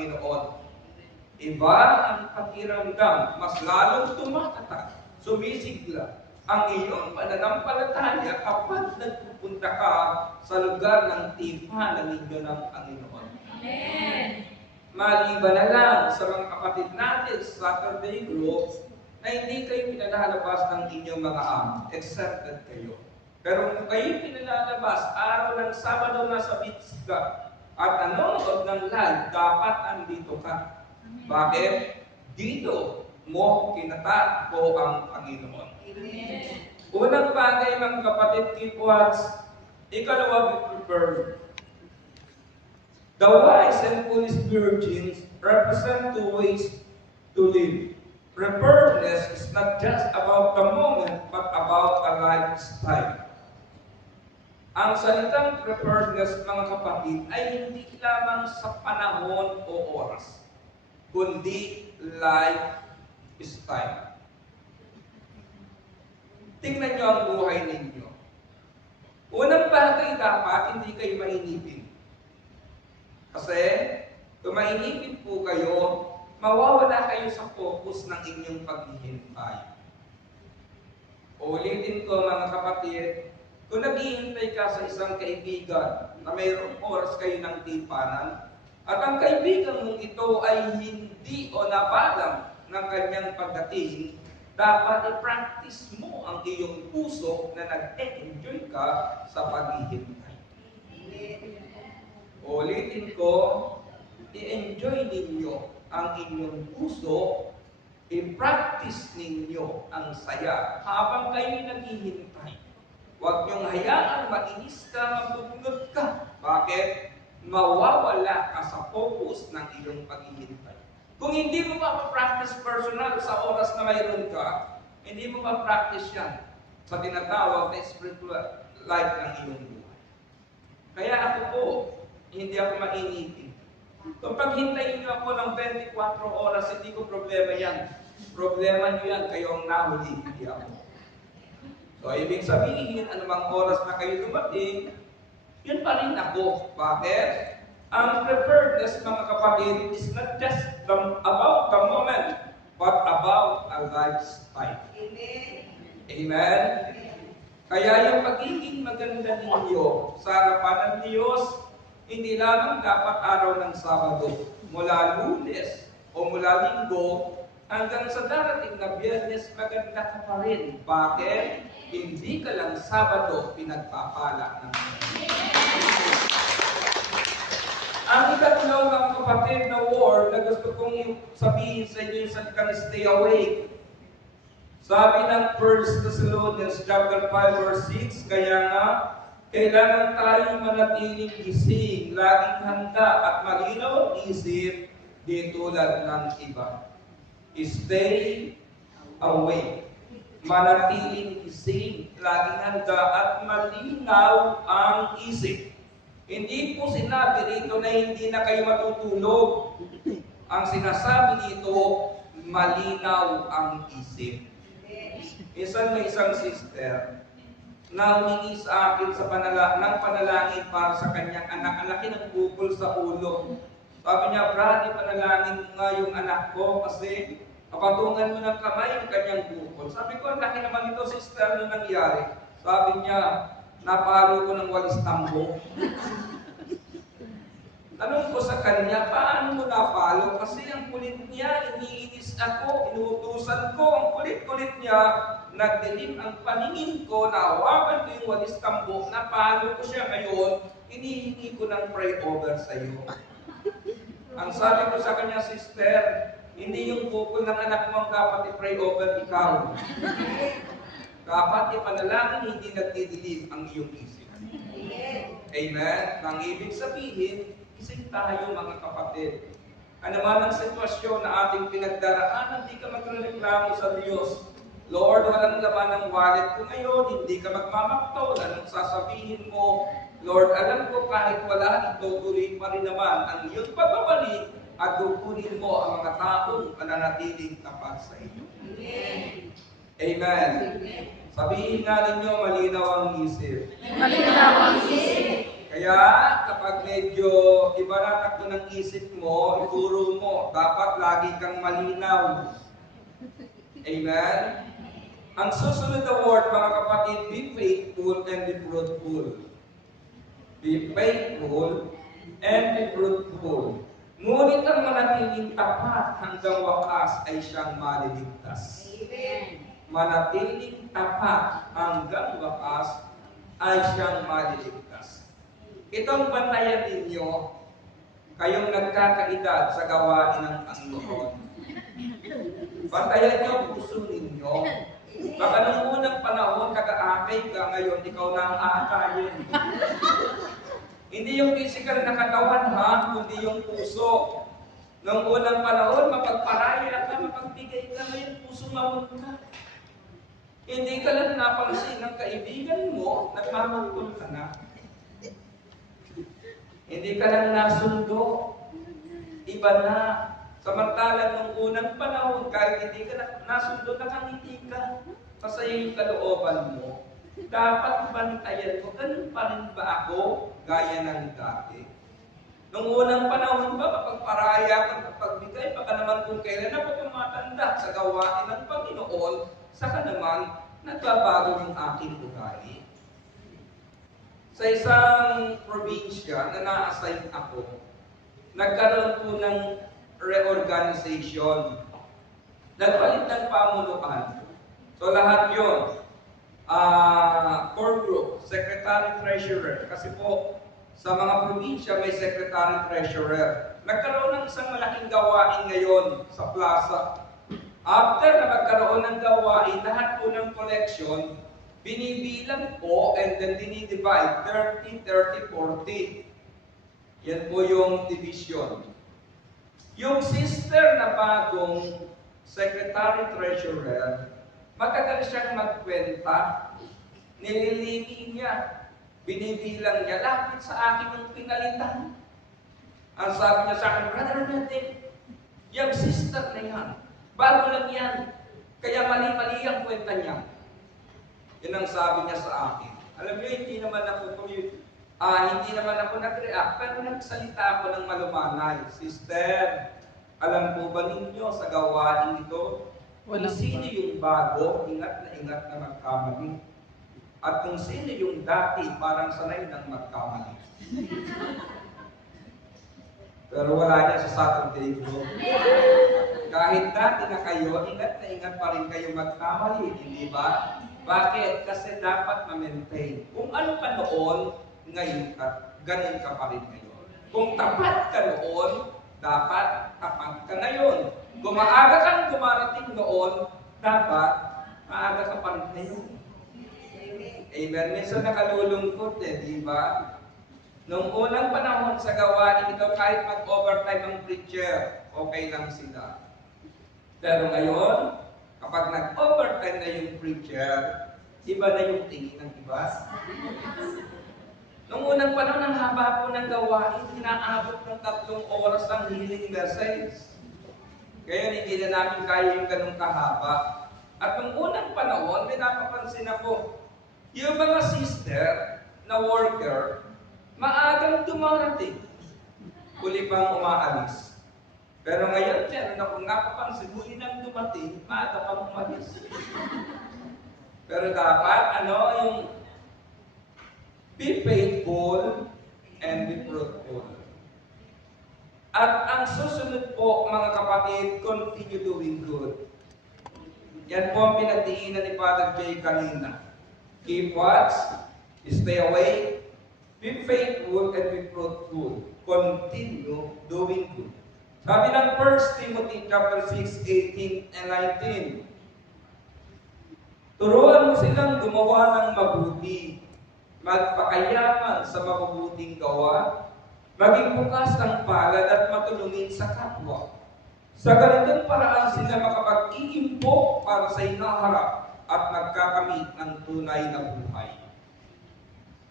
Panginoon. Iba ang pakiramdam, mas lalong tumatatag, sumisigla ang iyong pananampalataya kapag nagpupunta ka sa lugar ng tipanan ninyo ng Panginoon. Amen. Maliban na lang sa mga kapatid natin sa Saturday group na hindi kayo pinalalabas ng inyong mga accepted kayo. Pero kung kayo pinalalabas araw ng Sabado na sa beach ka at nanonood ng live, dapat andito ka. Bakit? Dito mo kinatakbo ang Panginoon. Amen. Unang bagay mga kapatid, keep watch. Ikalawa, be prepared. The wise and foolish virgins represent two ways to live. Preparedness is not just about the moment, but about a lifestyle. Ang salitang preparedness, mga kapatid, ay hindi lamang sa panahon o oras, kundi lifestyle. Tingnan niyo ang buhay ninyo. Unang bagay, dapat hindi kayo mainipin. Kasi, kung mainipin po kayo, mawawala kayo sa focus ng inyong paghihintay. Ulitin ko mga kapatid, kung naghihintay ka sa isang kaibigan na mayroong oras kayo ng tipanan, at ang kaibigan mong ito ay hindi o nabalang ng kanyang pagdating, dapat i-practice mo ang iyong puso na nag-enjoy ka sa paghihintay. Ulitin ko, i-enjoy ninyo ang inyong puso, i-practice ninyo ang saya habang kayo naghihintay. Huwag niyong hayaan mainis ka, mabubunod ka. Bakit? Mawawala ka sa focus ng iyong paghihintay. Kung hindi mo ma-practice personal sa oras na mayroon ka, hindi mo ma-practice yan sa tinatawag na spiritual life ng iyong buhay. Kaya ako po, hindi ako mainipin. Kung paghintayin niyo ako ng 24 oras, hindi ko problema yan. Problema niyo yan, kayo ang nahuli, hindi ako. So, ibig sabihin, anumang oras na kayo dumating, yun pa rin ako. Bakit? Ang preparedness, mga kapatid, is not just about the moment, but about a lifestyle. Amen. Amen? Kaya yung pagiging maganda ninyo sa harapan ng Diyos, hindi lamang dapat araw ng Sabado, mula Lunes o mula Linggo, hanggang sa darating na Biyernes, maganda ka pa rin. Bakit? Hindi ka lang Sabado pinagpapala ng Diyos. Ang ikatulong mga kapatid na word na gusto kong sabihin sa inyo yung salitang stay awake. Sabi ng 1 Thessalonians chapter 5 verse 6, kaya nga, kailangan tayong manatiling gising, laging handa at malinaw ang isip, di tulad ng iba. Stay awake. Manatiling gising, laging handa at malinaw ang isip. Hindi po sinabi rito na hindi na kayo matutulog. Ang sinasabi dito, malinaw ang isip. Minsan may isang sister na humingi sa akin sa panalangin para sa kanyang anak. Ang laki ng bukol sa ulo. Sabi niya, Brad, ipanalangin mo nga yung anak ko kasi kapatungan mo ng kamay yung kanyang bukol. Sabi ko, ang laki naman ito, sister, ano nangyari? Sabi niya, napalo ko ng walis tambo. Tanong ko sa kanya, paano mo napalo? Kasi ang kulit niya, iniinis ako, inuutusan ko. Ang kulit-kulit niya, nagdilim ang paningin ko, nahawakan ko yung walis tambo, napalo ko siya ngayon, hinihingi ko ng pray over sa iyo. Ang sabi ko sa kanya, sister, hindi yung bukol ng anak mo ang dapat i-pray over ikaw. Dapat ipanalangin, hindi nagdidilim ang iyong isip. Amen? Ang ibig sabihin, isip tayo mga kapatid. Ano man ang sitwasyon na ating pinagdaraanan, hindi ka magreklamo sa Diyos. Lord, walang laman ng wallet ko ngayon, hindi ka magmamaktol. Anong sasabihin mo? Lord, alam ko kahit wala, itutuloy pa rin naman ang iyong pagbabalik at kukunin mo ang mga taong mananatiling tapat sa iyo. Amen. Amen. Sabihin nga ninyo, malinaw ang isip. Malinaw ang isip. Kaya kapag medyo iba na takbo ng isip mo, ituro mo, dapat lagi kang malinaw. Amen? Ang susunod na word, mga kapatid, be faithful and be fruitful. Be faithful and be fruitful. Ngunit ang manatiling tapat hanggang wakas ay siyang maliligtas. Amen. Manatiling tapat hanggang wakas ay siyang maliligtas. Itong bantayan ninyo, kayong nagkakaedad sa gawain ng Panginoon. Bantayan niyo ang puso ninyo. Baka nung unang panahon, nag-aakay ka, ngayon ikaw na ang aakayin. Hindi yung physical na katawan, ha? Kundi yung puso. Nung unang panahon, mapagparaya ka, mapagbigay ka, ngayon puso mawag ka. Hindi ka lang napansin ng kaibigan mo, nagmamangkol ka na. Hindi ka lang nasundo. Iba na. Samantalang nung unang panahon, kahit hindi ka nasundo, nakangiti ka. Masaya yung kalooban mo. Dapat bantayan mo, ganun pa rin ba ako? Gaya ng dati. Nung unang panahon ba, mapagparaya ka, mapagbigay, baka naman kung kailan ako tumatanda sa gawain ng Panginoon, saka naman, nagbabago yung aking ugali. Sa isang probinsya na na-assign ako, nagkaroon po ng reorganization. Nagpalit ng pamunuan. So lahat yun, core group, secretary-treasurer. Kasi po, sa mga probinsya may secretary-treasurer. Nagkaroon ng isang malaking gawain ngayon sa plaza. After na magkaroon ng gawain, lahat po ng collection, binibilang po and then dinidivide 30, 30, 40. Yan po yung division. Yung sister na bagong secretary-treasurer, matagal siyang magkwenta, nililimi niya, binibilang niya, lapit sa akin yung pinalitan. Ang sabi niya sa akin, Brother Natin, yung sister na yan, bago lang yan, kaya mali-mali ang kwenta niya. Yun ang sabi niya sa akin. Alam niyo, hindi naman ako nag-react, pero nagsalita ako ng malumanay. Sister, alam po ba ninyo sa gawain ito, kung sino yung bago, ingat na magkamali. At kung sino yung dati, parang sanay ng magkamali. Pero wala niya sa Saturday Group. Kahit dati na kayo, ingat pa rin kayo magkamali, hindi ba? Bakit? Kasi dapat ma-maintain. Kung ano ka noon, ngayon ka, ganun ka pa rin ngayon. Kung tapat ka noon, dapat tapat ka ngayon. Kung maaga kang dumarating noon, dapat maaga ka pa rin ngayon. Amen. Minsan nakalulungkot di ba? Nung unang panahon sa gawain ito, kahit mag-overtime ang preacher, okay lang sila. Pero ngayon, kapag nag-overtime na yung preacher, iba na yung tingin ng iba. Nung unang panahon, ang haba po ng gawain, inaabot ng 3 oras ang healing message. Kaya hindi na namin kaya yung ganung kahaba. At nung unang panahon, may napapansin ako, yung mga sister na worker, maagang dumarating, huli pang umaalis. Pero ngayon, meron akong napapansin, huli nang dumating, maaga pang umalis. Pero dapat, yung be faithful and be fruitful. At ang susunod po, mga kapatid, continue doing good. Yan po ang pinagdiinan ni Father Jay kanina. Keep watch, stay awake, be faithful and be fruitful. Continue doing good. Sabi ng 1 Timothy chapter 6, 18 and 19, turuan mo silang gumawa ng mabuti, magpakayaman sa mabubuting gawa, maging bukas ng palad at matulungin sa kapwa. Sa ganitong paraan sila makapag-iimpok para sa hinaharap at magkakamit ng tunay na buhay.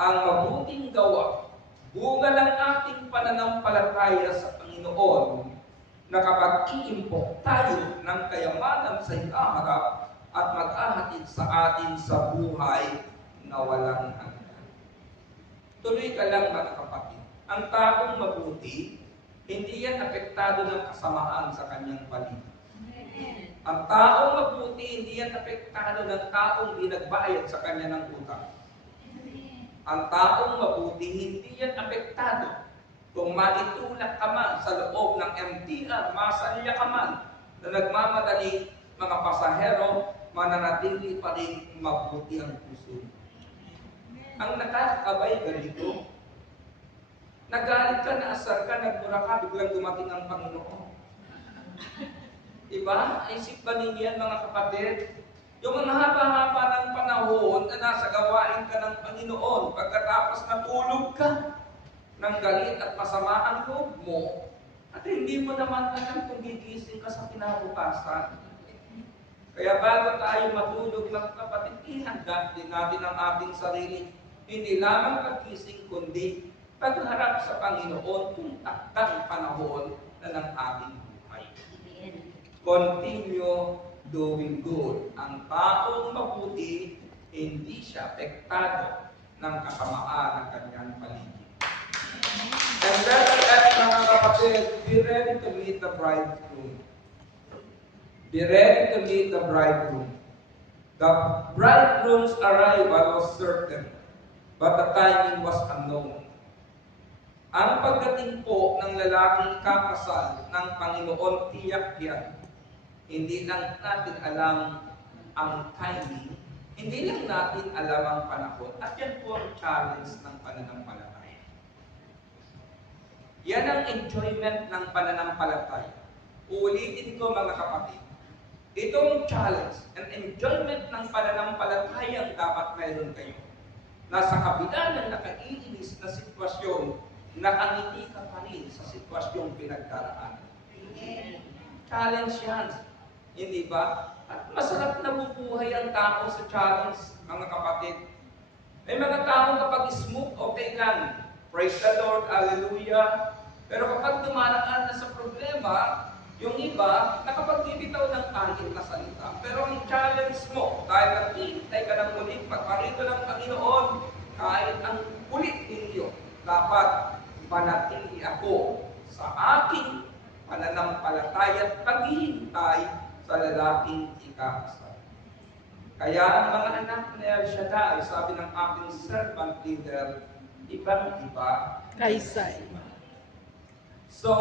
Ang mabuting gawa, bunga ng ating pananampalataya sa Panginoon, na kapag iimpok tayo ng kayamanan sa hinaharap at at mag-ahatid sa atin sa buhay na walang hanggan. Tuloy ka lang mga kapatid. Ang taong mabuti, hindi yan apektado ng kasamaan sa kanyang paligid. Ang taong mabuti, hindi yan apektado ng taong di nagbayad sa kanya ng utang. Ang taong mabuti, hindi yan apektado kung maitulak ka man sa loob ng MTR, masalya ka man na nagmamadali, mga pasahero, mananatili pa rin mabuti ang puso. Ang nakakabay ganito, nagalit ka, naasar ka, nagmura ka, biglang dumating ang Panginoon. Diba? Isip ba ninyo yan, mga kapatid? Yung mga haba-haba ng panahon na nasa gawain ka ng Panginoon, pagkatapos natulog ka ng galit at masama ang loob mo, at hindi mo naman alam kung gigising ka sa kinabukasan. Kaya bago tayo matulog, mga kapatid, ihanda din natin ang ating sarili. Hindi lamang kagising, kundi pagharap sa Panginoon kung takdang panahon na ng ating buhay. Continue doing good. Ang taong mabuti, hindi siya apektado ng kasamaan ng kanyang paligid. And letter F, mga kapatid, be ready to meet the bridegroom. Be ready to meet the bridegroom. The bridegroom's arrival was certain, but the timing was unknown. Ang pagdating po ng lalaking kakasal ng Panginoon, tiyak yan. Hindi lang natin alam ang timing, hindi lang natin alam ang panahon. At yan po ang challenge ng pananampalataya. Yan ang enjoyment ng pananampalataya. Uulitin ko, mga kapatid. Itong challenge and enjoyment ng pananampalataya ang dapat mayroon kayo. Nasa kabila ng nakaiinis na sitwasyon, nakangiti ka pa rin sa sitwasyong pinagdaraan. Challenge yan. Hindi ba? At masarap na bubuhay ang tao sa challenge, mga kapatid. May mga tao kapag smooth, okay lang. Praise the Lord, hallelujah. Pero kapag dumaraan na sa problema, yung iba, nakapagbibitaw ng pangit na salita. Pero ang challenge mo, dahil naghihintay ka ng muling pagparito ng Panginoon, kahit ang kulit ninyo, dapat manatili ako sa aking pananampalataya at paghihintay sa lalaking ikakasal. Kaya ang mga anak ni El Shaddai, sabi ng aking servant leader, ibang-iba kaysa. So,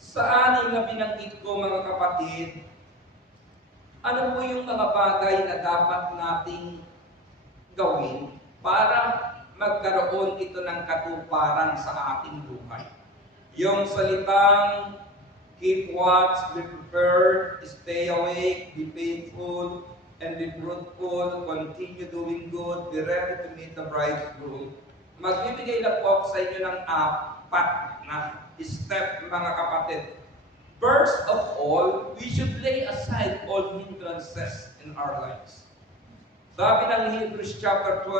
sa anim na binanggit ko, mga kapatid, ano po yung mga bagay na dapat nating gawin para magkaroon ito ng katuparan sa ating buhay? Yung salitang keep watch, be prepared, stay awake, be faithful, and be fruitful, continue doing good, be ready to meet the bridegroom. Magbibigay na po ako sa inyo ng 4 na step, mga kapatid. First of all, we should lay aside all hindrances in our lives. Sabi ng Hebrews chapter 12,